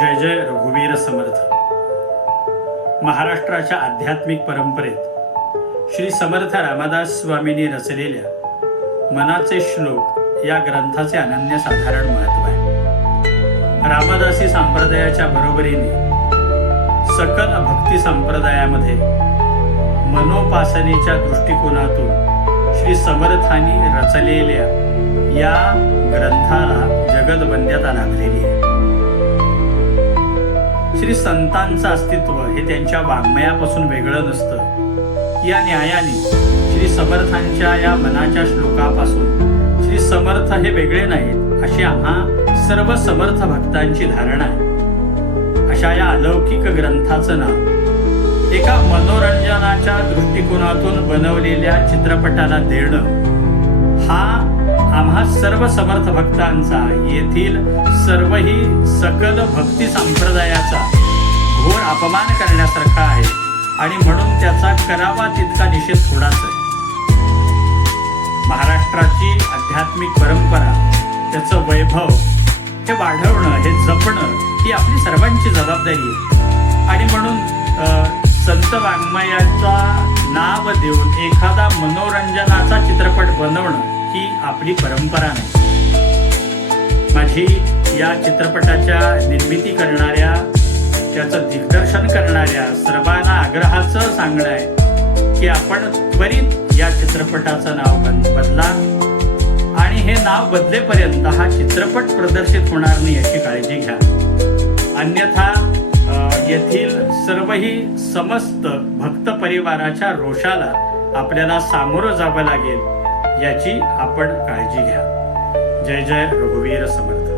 जय जय रघुवीर समर्थ। महाराष्ट्राच्या आध्यात्मिक परंपरेत श्री समर्थ रामदास स्वामींनी रचलेल्या मनाचे श्लोक या ग्रंथाचे अनन्यसाधारण महत्त्व आहे। रामदासी संप्रदायाच्या बरोबरीने सकल भक्ती संप्रदायामध्ये मनोपासनेच्या दृष्टिकोनातून श्री समर्थांनी रचलेल्या या ग्रंथाला जगदवंद्यता लाभलेली आहे। श्री संतांचं अस्तित्व हे त्यांच्या वाङ्मयापासून वेगळं नसतं। या न्यायाने श्री समर्थांच्या या मनाच्या श्लोकापासून श्री समर्थ हे वेगळे नाहीत अशी आम्हा सर्व समर्थ भक्तांची धारणा आहे। अशा या अलौकिक ग्रंथाचं नाव एका मनोरंजनाच्या दृष्टिकोनातून बनवलेल्या चित्रपटाला देणं हा आम्हा सर्व समर्थ भक्तांचा, येथील सर्वही सकल भक्ती संप्रदायाचा घोर अपमान करण्यासारखा आहे आणि म्हणून त्याचा करावा तितका निषेध थोडाच आहे। महाराष्ट्राची आध्यात्मिक परंपरा, त्याचं वैभव हे वाढवणं, हे जपणं ही आपली सर्वांची जबाबदारी आहे आणि म्हणून संत वाङ्मयाचा नाव देऊन एखादा मनोरंजनाचा चित्रपट बनवणं ही आपली परंपरा नाही। माझी या चित्रपटाच्या निर्मिती करणाऱ्या, त्याचं दिग्दर्शन करणाऱ्या सर्वांना आग्रहाचं सांगणं आहे की आपण त्वरित या चित्रपटाचं नाव बदला आणि हे नाव बदलेपर्यंत हा चित्रपट प्रदर्शित होणार नाही याची काळजी घ्या, अन्यथा येथील सर्वही समस्त भक्त परिवाराच्या रोषाला आपल्याला सामोरं जावं लागेल याची आपण काळजी घ्या। जय जय रघुवीर समर्थ।